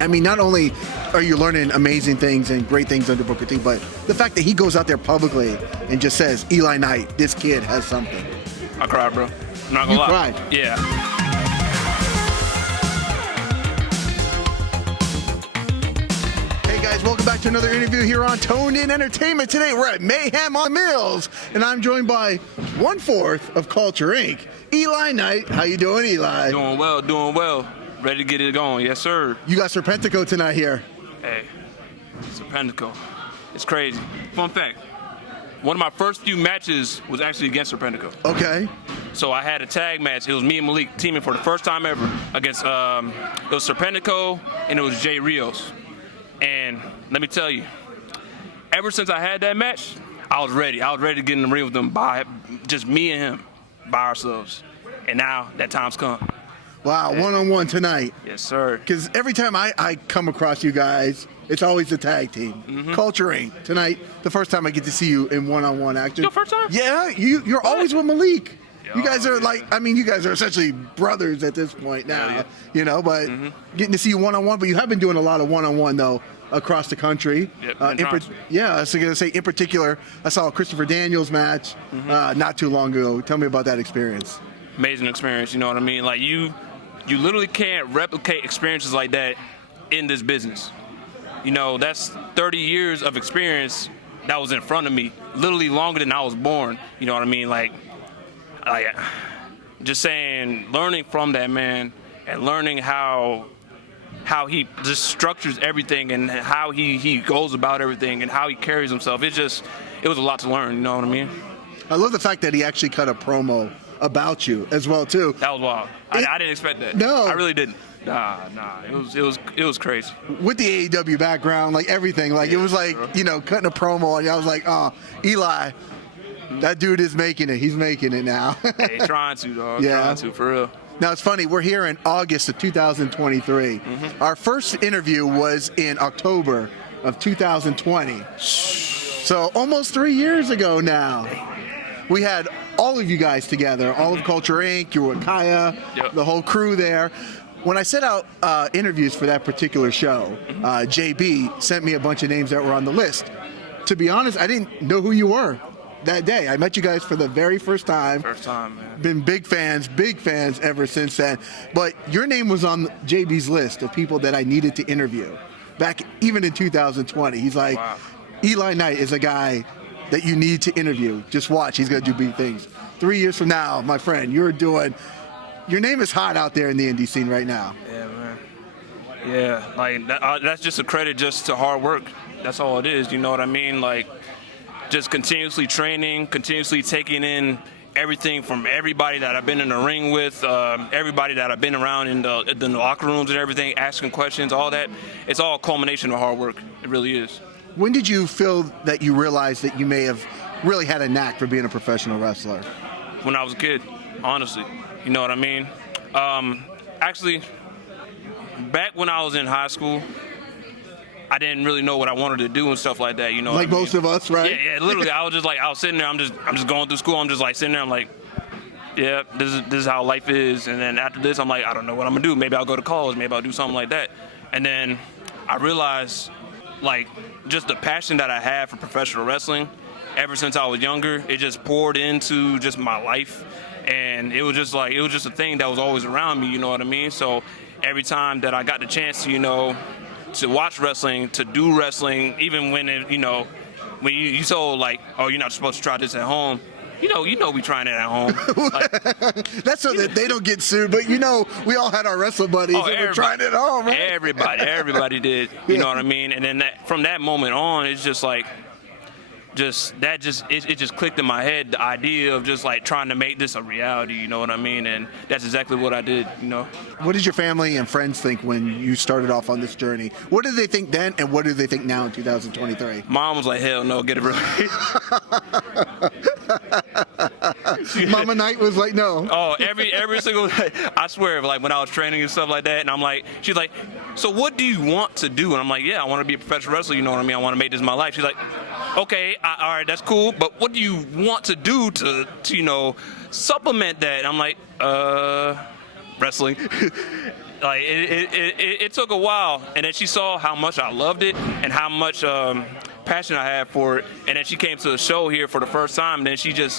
I mean, not only are you learning amazing things and great things under Booker T, but the fact that he goes out there publicly and just says, Eli Knight, this kid has something. I cried, bro. I'm not gonna lie. Cried? Yeah. Hey guys, welcome back to another interview here on Toned In Entertainment. Today we're at Mayhem on Mills, and I'm joined by 1/4 of Culture Inc. Eli Knight. How you doing, Eli? Doing well, doing well. Ready to get it going, yes sir. You got Serpentico tonight here. Hey, Serpentico. It's crazy. Fun fact, one of my first few matches was actually against Serpentico. Okay. So I had a tag match. It was me and Malik teaming for the first time ever against, it was Serpentico and it was Jay Rios. And let me tell you, ever since I had that match, I was ready. I was ready to get in the ring with them by just me and him, by ourselves. And now that time's come. Wow, one-on-one tonight. Yes, sir. Because every time I come across you guys, it's always a tag team. Mm-hmm. Culture Inc. Tonight, the first time I get to see you in one-on-one action. Your first time? Yeah, you're always with Malik. You guys are yeah. like, I mean, you guys are essentially brothers at this point now, Yeah. you know, but getting to see you one-on-one, but you have been doing a lot of one-on-one, though, across the country. Yep, yeah, I was going to say, in particular, I saw a Christopher Daniels match not too long ago. Tell me about that experience. Amazing experience, you know what I mean? Like, you literally can't replicate experiences like that in this business. You know, that's 30 years of experience that was in front of me, literally longer than I was born. You know what I mean? Like just saying, learning from that man and learning how he just structures everything and how he goes about everything and how he carries himself. It was a lot to learn, you know what I mean? I love the fact that he actually cut a promo about you as well, too. That was wild. I didn't expect that. No. I really didn't. Nah. It was crazy. With the AEW background, like everything, like it was like, you know, cutting a promo on you. I was like, oh, Eli, that dude is making it. He's making it now. Hey, trying to, dog. Yeah. Trying to, for real. Now, it's funny. We're here in August of 2023. Our first interview was in October of 2020. So almost 3 years ago now. We had all of you guys together, all of Culture Inc., you were with Kaya, the whole crew there. When I set out interviews for that particular show, JB sent me a bunch of names that were on the list. To be honest, I didn't know who you were that day. I met you guys for the very first time. First time, man. Been big fans ever since then. But your name was on JB's list of people that I needed to interview back even in 2020. He's like, wow. Eli Knight is a guy that you need to interview. Just watch. He's going to do big things. 3 years from now, my friend, your name is hot out there in the indie scene right now. Yeah, man. Yeah, like that's just a credit just to hard work. That's all it is. You know what I mean? Like, just continuously training, continuously taking in everything from everybody that I've been in the ring with, everybody that I've been around in the locker rooms and everything, asking questions, all that. It's all a culmination of hard work. It really is. When did you feel that you realized that you may have really had a knack for being a professional wrestler? When I was a kid, honestly. You know what I mean? Actually, back when I was in high school, I didn't really know what I wanted to do and stuff like that. You know, like most of us, right? Yeah. Literally, I was sitting there. I'm just going through school. I'm just like sitting there. I'm like, yeah, this is how life is. And then after this, I'm like, I don't know what I'm gonna do. Maybe I'll go to college. Maybe I'll do something like that. And then I realized, like, just the passion that I had for professional wrestling ever since I was younger, it just poured into just my life. And it was just a thing that was always around me, you know what I mean? So every time that I got the chance to, you know, to watch wrestling, to do wrestling, even when it, you know, when you told like, oh, you're not supposed to try this at home, you know we trying it at home. Like, that's so that they don't get sued, but you know, we all had our wrestling buddies and we're trying it at home, right? Everybody did, you know what I mean? And then from that moment on, it's just like, it just clicked in my head, the idea of just like trying to make this a reality, you know what I mean? And that's exactly what I did, you know. What did your family and friends think when you started off on this journey? What did they think then, and what do they think now in 2023? Mom was like, hell no, get it right. Mama Knight was like, no. Oh, every single day. I swear, like when I was training and stuff like that, and I'm like, she's like, so what do you want to do? And I'm like, yeah, I want to be a professional wrestler, you know what I mean? I want to make this my life. She's like, okay, all right, that's cool, but what do you want to do to you know, supplement that? And I'm like, wrestling. Like it took a while, and then she saw how much I loved it and how much passion I had for it. And then she came to the show here for the first time. And then she just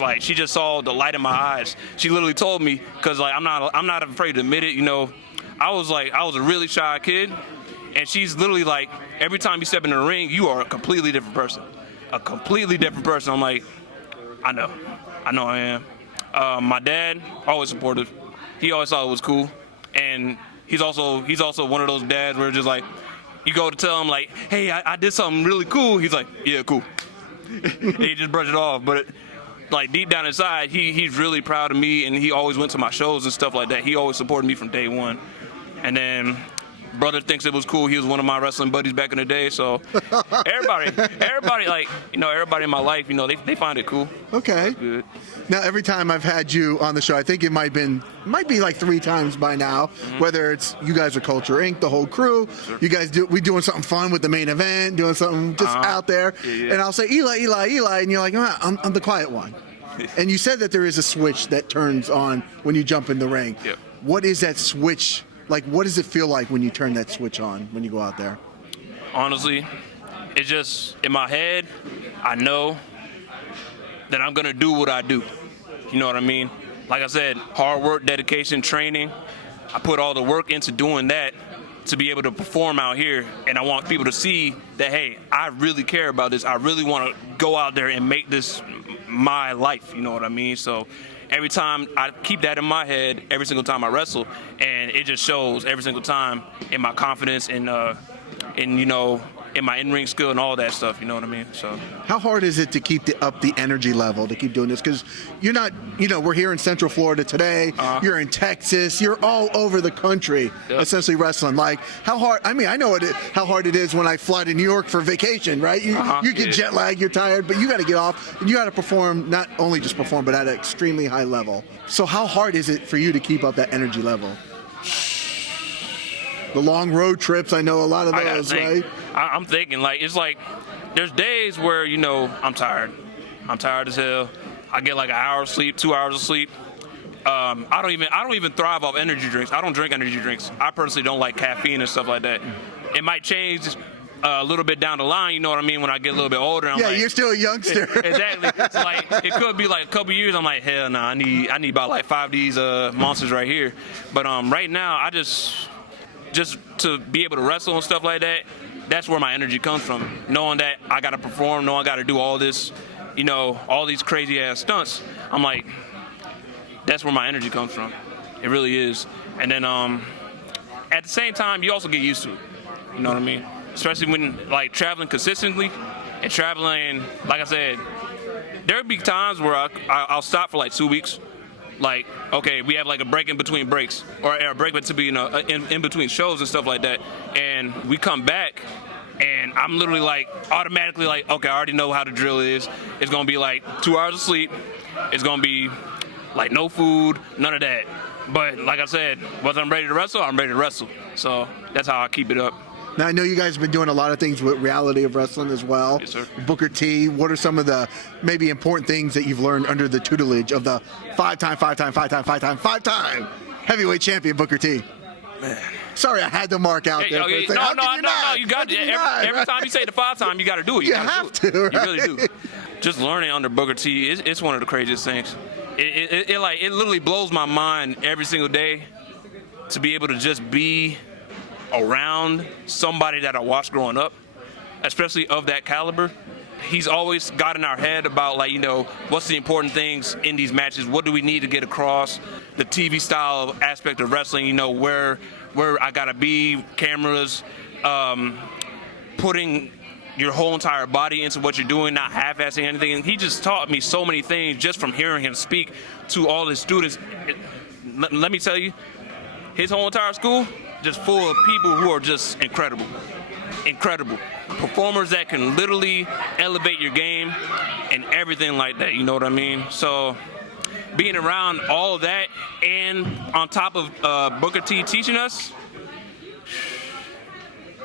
saw the light in my eyes. She literally told me, because like I'm not afraid to admit it. You know, I was a really shy kid, and she's literally like, every time you step in the ring, you are a completely different person. A completely different person. I'm like, I know I am. My dad, always supportive. He always thought it was cool, and he's also one of those dads where just like, you go to tell him like, hey, I did something really cool. He's like, yeah, cool. He just brushed it off. But like deep down inside, he's really proud of me, and he always went to my shows and stuff like that. He always supported me from day one. And then brother thinks it was cool. He was one of my wrestling buddies back in the day. So everybody like, you know, everybody in my life, you know, they find it cool. Okay. Good. Now, every time I've had you on the show, I think it might be like 3 times by now, whether it's you guys are Culture Inc., the whole crew, you guys we doing something fun with the main event, doing something just out there, and I'll say, Eli, and you're like, I'm the quiet one. And you said that there is a switch that turns on when you jump in the ring. Yep. What is that switch? Like, what does it feel like when you turn that switch on, when you go out there? Honestly, it's just, in my head, I know that I'm going to do what I do. You know what I mean? Like I said, hard work, dedication, training. I put all the work into doing that to be able to perform out here. And I want people to see that, hey, I really care about this. I really want to go out there and make this my life. You know what I mean? So every time I keep that in my head, every single time I wrestle, and it just shows every single time in my confidence and you know, in my in-ring skill and all that stuff, you know what I mean? So how hard is it to keep up the energy level, to keep doing this? Because you're not, you know, we're here in Central Florida today. You're in Texas. You're all over the country, essentially wrestling. Like, how hard? I mean, I know how hard it is when I fly to New York for vacation, right? You get jet lag, you're tired, but you got to get off and you got to perform, not only just perform, but at an extremely high level. So how hard is it for you to keep up that energy level? The long road trips, I know a lot of those, right? I'm thinking, like, it's like, there's days where, you know, I'm tired. I'm tired as hell. I get like an hour of sleep, 2 hours of sleep. I don't even thrive off energy drinks. I don't drink energy drinks. I personally don't like caffeine and stuff like that. It might change a little bit down the line, you know what I mean, when I get a little bit older. I'm like, you're still a youngster. Exactly. It's like, it could be like a couple years, I'm like, hell no, I need about like 5 of these monsters right here. But right now, I just to be able to wrestle and stuff like that, that's where my energy comes from. Knowing that I got to perform, knowing I got to do all this, you know, all these crazy ass stunts. I'm like, that's where my energy comes from. It really is. And then at the same time, you also get used to it. You know what I mean? Especially when like traveling consistently and traveling, like I said, there'll be times where I'll stop for like 2 weeks. Like, okay, we have like a break in between breaks, or a break in between shows and stuff like that, and we come back, and I'm literally like automatically like, okay, I already know how the drill is. It's gonna be like 2 hours of sleep. It's gonna be like no food, none of that. But like I said, once I'm ready to wrestle, I'm ready to wrestle. So that's how I keep it up. Now, I know you guys have been doing a lot of things with Reality of Wrestling as well. Yes, sir. Booker T, what are some of the maybe important things that you've learned under the tutelage of the five-time heavyweight champion Booker T? Man. Sorry, I had the mark out there. No, you got it. Every time you say the 5-time, you got to do it. You have to, right? You really do. Just learning under Booker T, it's one of the craziest things. It literally blows my mind every single day to be able to just be around somebody that I watched growing up, especially of that caliber. He's always got in our head about, like, you know, what's the important things in these matches? What do we need to get across? The TV style aspect of wrestling, you know, where I gotta be, cameras, putting your whole entire body into what you're doing, not half-assing anything. And he just taught me so many things just from hearing him speak to all his students. Let me tell you, his whole entire school, just full of people who are just incredible. Performers that can literally elevate your game and everything like that, you know what I mean? So being around all of that, and on top of Booker T teaching us,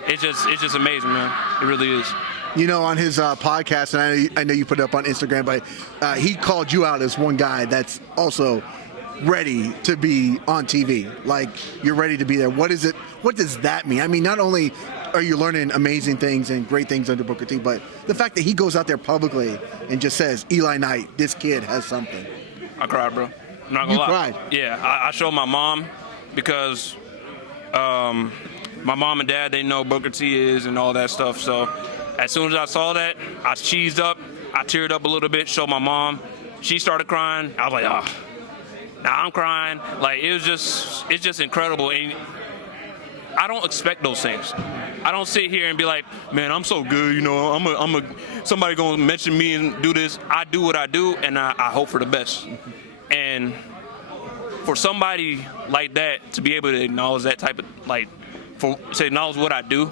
it's just amazing, man. It really is. You know, on his podcast, and I know you put it up on Instagram, but he called you out as one guy that's also ready to be on TV. Like, you're ready to be there. What is it? What does that mean? I mean, not only are you learning amazing things and great things under Booker T, but the fact that he goes out there publicly and just says, Eli Knight, this kid has something. I cried, bro. I'm not gonna lie. Cried? Yeah, I showed my mom because my mom and dad, they know Booker T is and all that stuff. So as soon as I saw that, I cheesed up. I teared up a little bit, showed my mom. She started crying. I was like, oh, now I'm crying. Like, it's just incredible. And I don't expect those things. I don't sit here and be like, man, I'm so good, you know, somebody gonna mention me and do this. I do what I do, and I hope for the best. And for somebody like that to be able to acknowledge that type of, like, to acknowledge what I do,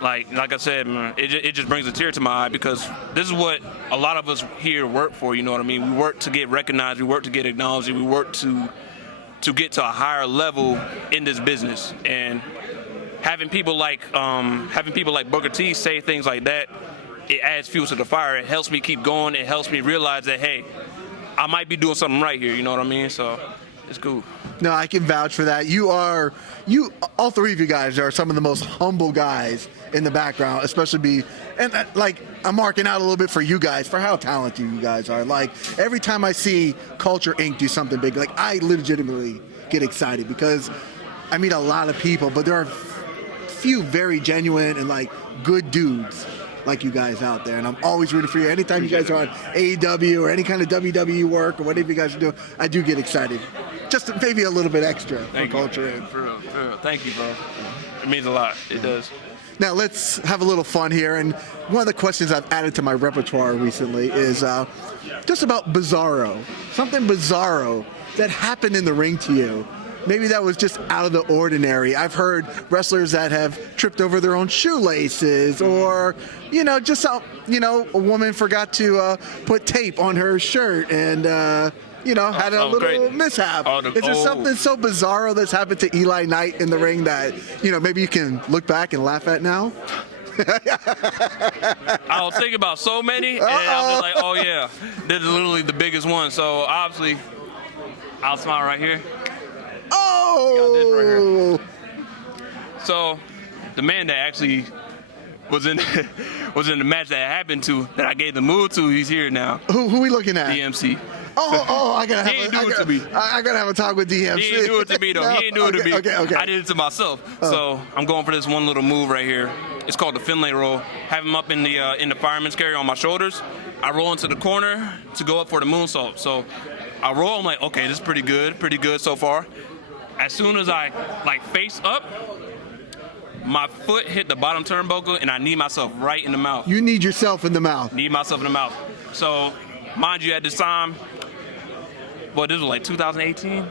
like I said, man, it just brings a tear to my eye, because this is what a lot of us here work for, you know what I mean? We work to get recognized, we work to get acknowledged, we work to get to a higher level in this business. And having people like Booker T say things like that, it adds fuel to the fire. It helps me keep going. It helps me realize that, hey, I might be doing something right here. You know what I mean? So it's cool. No, I can vouch for that. All three of you guys are some of the most humble guys in the background, especially I'm marking out a little bit for you guys for how talented you guys are. Like, every time I see Culture Inc. do something big, like, I legitimately get excited, because I meet a lot of people, but there are few very genuine and, like, good dudes like you guys out there, and I'm always rooting for you. Anytime you guys are on AEW or any kind of WWE work or whatever you guys are doing, I do get excited. Just maybe a little bit extra for Culture Inc. For real. Thank you, bro. It means a lot. It does. Now let's have a little fun here, and one of the questions I've added to my repertoire recently is just about Bizarro. Something Bizarro that happened in the ring to you. Maybe that was just out of the ordinary. I've heard wrestlers that have tripped over their own shoelaces, or, just a woman forgot to put tape on her shirt and, had a little mishap. Is there something so bizarro that's happened to Eli Knight in the ring that, maybe you can look back and laugh at now? I was thinking about so many, and I was like, oh yeah, this is literally the biggest one. So obviously, I'll smile right here. Oh! Got this right here. So the man that actually was in the match that happened to, that I gave the move to, he's here now. Who we looking at? DMC. I gotta have a talk with DMC. He didn't do it to me though. No? He didn't do it to me. Okay. I did it to myself. So I'm going for this one little move right here. It's called the Finlay roll. Have him up in the fireman's carry on my shoulders. I roll into the corner to go up for the moonsault. So I roll. I'm like, okay, this is pretty good so far. As soon as I face up, my foot hit the bottom turnbuckle, and I knee myself right in the mouth. You need yourself in the mouth. Knee myself in the mouth. So, mind you, at this time, this was like 2018.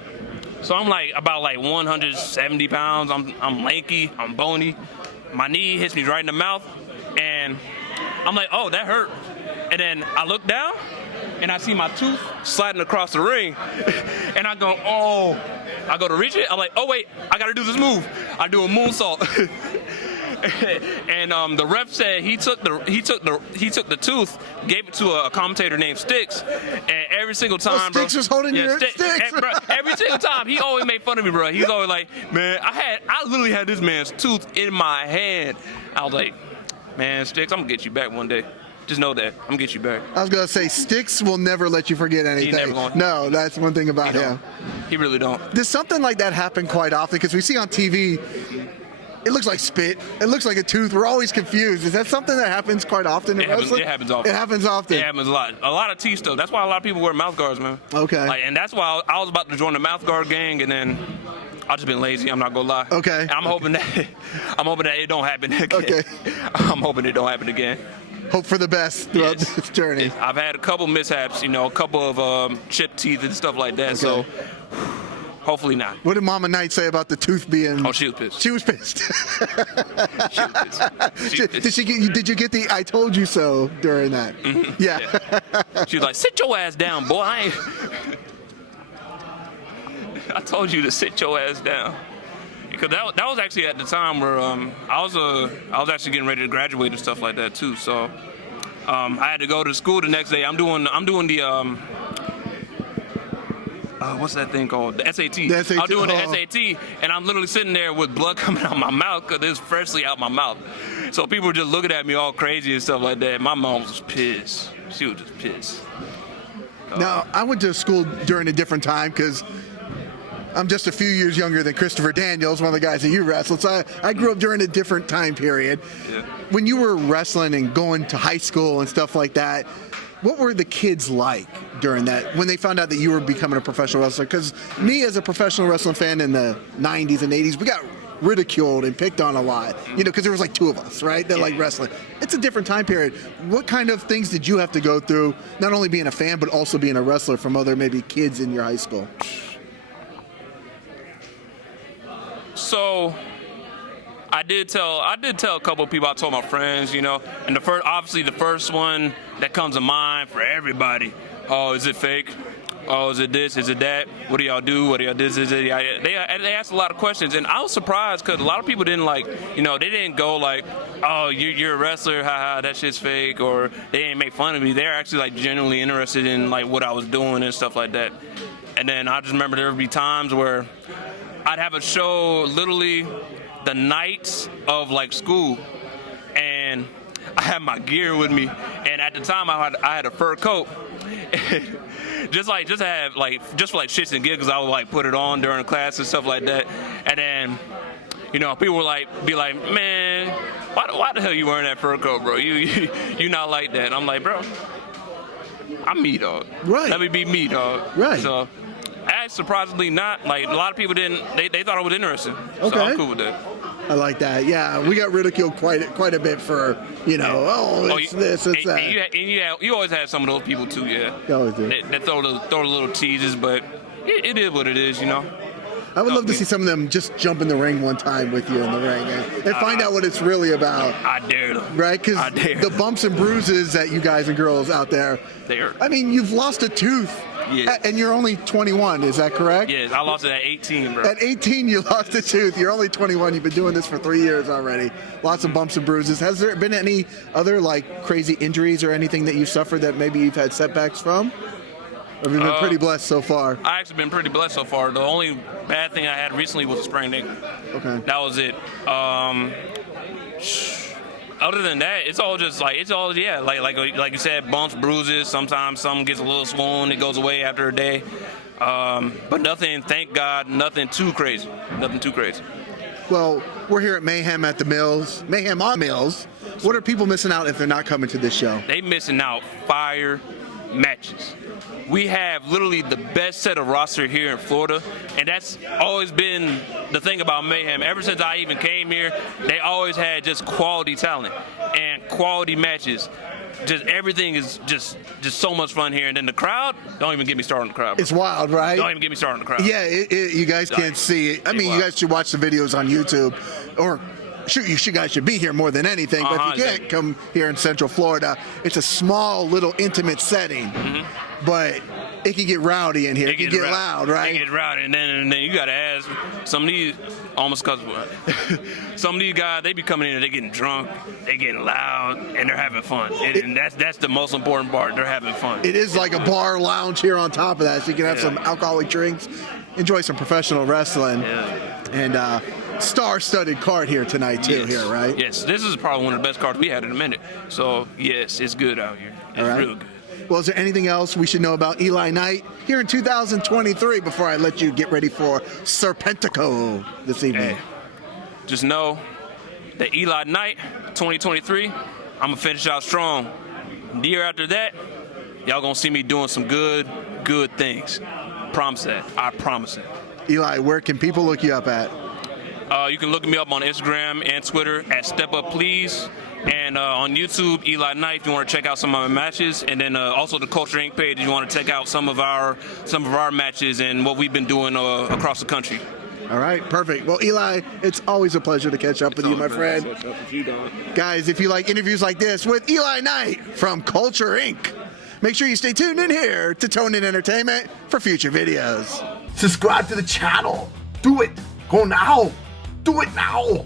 So I'm about 170 pounds. I'm lanky. I'm bony. My knee hits me right in the mouth, and I'm like, oh, that hurt. And then I look down, and I see my tooth sliding across the ring, and I go, oh. I go to reach it. I'm like, oh wait, I gotta do this move. I do a moonsault, and the ref said he took the tooth, gave it to a commentator named Sticks, and every single time, Sticks was holding your Sticks. Bro, every single time he always made fun of me, bro. He's always like, man, I literally had this man's tooth in my hand. I was like, man, Sticks, I'm gonna get you back one day. Just know that. I'm gonna get you back. I was gonna say, Sticks will never let you forget anything. Never gonna. No, that's one thing about him. He really don't. Does something like that happen quite often? Because we see on TV, it looks like spit. It looks like a tooth. We're always confused. Is that something that happens quite often in wrestling? It happens often. It happens often. It happens a lot. A lot of teeth stuff. That's why a lot of people wear mouth guards, man. Okay. And that's why I was about to join the mouth guard gang, and then I've just been lazy. I'm not gonna lie. Okay. And I'm hoping that it don't happen again. Okay. I'm hoping it don't happen again. Hope for the best throughout this journey. I've had a couple mishaps, a couple of chipped teeth and stuff like that. Okay. So hopefully not. What did Mama Knight say about the tooth being? Oh, she was pissed. She was pissed. She was pissed. Did you get the "I told you so" during that? Mm-hmm. Yeah. She was like, "Sit your ass down, boy. I told you to sit your ass down." Because that was actually at the time where I was actually getting ready to graduate and stuff like that too. So I had to go to school the next day. I'm doing the what's that thing called? The SAT. The SAT. I was doing the SAT, and I'm literally sitting there with blood coming out my mouth because it's freshly out my mouth. So people were just looking at me all crazy and stuff like that. My mom was pissed. She was just pissed. Now, I went to school during a different time because I'm just a few years younger than Christopher Daniels, one of the guys that you wrestled. So I grew up during a different time period. Yeah. When you were wrestling and going to high school and stuff like that, what were the kids like during that when they found out that you were becoming a professional wrestler? Because me, as a professional wrestling fan in the 90s and 80s, we got ridiculed and picked on a lot, because there was like 2 of us, right, that like wrestling. It's a different time period. What kind of things did you have to go through, not only being a fan, but also being a wrestler from other maybe kids in your high school? So I did tell a couple of people. I told my friends, and the first one that comes to mind for everybody. Oh, is it fake? Oh, is it this? Is it that? What do y'all do? What do y'all this? Is it? They asked a lot of questions, and I was surprised because a lot of people didn't they didn't go like, oh, you're a wrestler, haha, that shit's fake, or they didn't make fun of me. They're actually like genuinely interested in like what I was doing and stuff like that. And then I just remember there would be times where I'd have a show literally the nights of like school, and I had my gear with me, and at the time I had a fur coat. just for shits and giggles, I would like put it on during class and stuff like that. And then, people would be like, man, why the hell you wearing that fur coat, bro? You not like that. And I'm like, bro, I'm me, dog. Right. Let me be me, dog. Right. So, surprisingly not. Like, a lot of people didn't. They thought it was interesting. Okay. So I'm cool with that. I like that. Yeah, we got ridiculed quite a bit for, it's this, it's that. You always have some of those people too, yeah. You always do. They throw the little teases, but it is what it is, I would love to see some of them just jump in the ring one time with you in the ring and find out what it's really about. I dare them. Right? Because the bumps and bruises that you guys and girls out there, they hurt. I mean, you've lost a tooth. Yes. And you're only 21, is that correct? Yes, I lost it at 18, bro. At 18, you lost a tooth. You're only 21. You've been doing this for 3 years already. Lots of bumps and bruises. Has there been any other like crazy injuries or anything that you've suffered that maybe you've had setbacks from? Or have you been pretty blessed so far? I actually been pretty blessed so far. The only bad thing I had recently was a sprained ankle. Okay. That was it. Other than that, it's all like you said, bumps, bruises. Sometimes something gets a little swollen, it goes away after a day. But nothing, thank God, nothing too crazy. Nothing too crazy. Well, we're here at Mayhem at the Mills, Mayhem on Mills. What are people missing out if they're not coming to this show? They missing out fire matches. We have literally the best set of roster here in Florida, and that's always been the thing about Mayhem. Ever since I even came here, they always had just quality talent and quality matches. Just everything is just so much fun here, and then the crowd. Don't even get me started on the crowd, bro. It's wild, right? Don't even get me started on the crowd. Yeah, you guys can't see it. I mean, you guys should watch the videos on YouTube, or you guys should be here more than anything. But if you can't come here in Central Florida, it's a small, little, intimate setting. Mm-hmm. But it can get rowdy in here. It can get loud, right? It can get rowdy, and then you got to ask some of these, almost because some of these guys, they be coming in and they getting drunk, they getting loud, and they're having fun. And that's the most important part. They're having fun. It is like a bar lounge here on top of that, so you can have some alcoholic drinks, enjoy some professional wrestling, and star-studded card here tonight too. Here, right? Yes, this is probably one of the best cards we had in a minute. So yes, it's good out here. It's real good. Well, is there anything else we should know about Eli Knight here in 2023 before I let you get ready for Serpentico this evening? Hey, just know that Eli Knight 2023, I'm going to finish out strong. The year after that, y'all going to see me doing some good things. Promise that. I promise it. Eli, where can people look you up at? You can look me up on Instagram and Twitter at Step Up Please. And on YouTube, Eli Knight, if you want to check out some of my matches, and then also the Culture Iinc page, if you want to check out some of our matches and what we've been doing across the country. All right, perfect. Well, Eli, it's always a pleasure to catch up with you, my friend. Catch up with you, Don. Guys, if you like interviews like this with Eli Knight from Culture Iinc, make sure you stay tuned in here to Tone In Entertainment for future videos. Subscribe to the channel. Do it. Go now. Do it now.